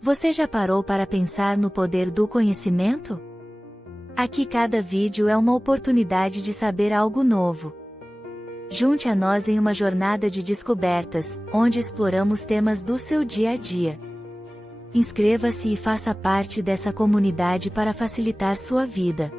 Você já parou para pensar no poder do conhecimento? Aqui cada vídeo é uma oportunidade de saber algo novo. Junte a nós em uma jornada de descobertas, onde exploramos temas do seu dia a dia. Inscreva-se e faça parte dessa comunidade para facilitar sua vida.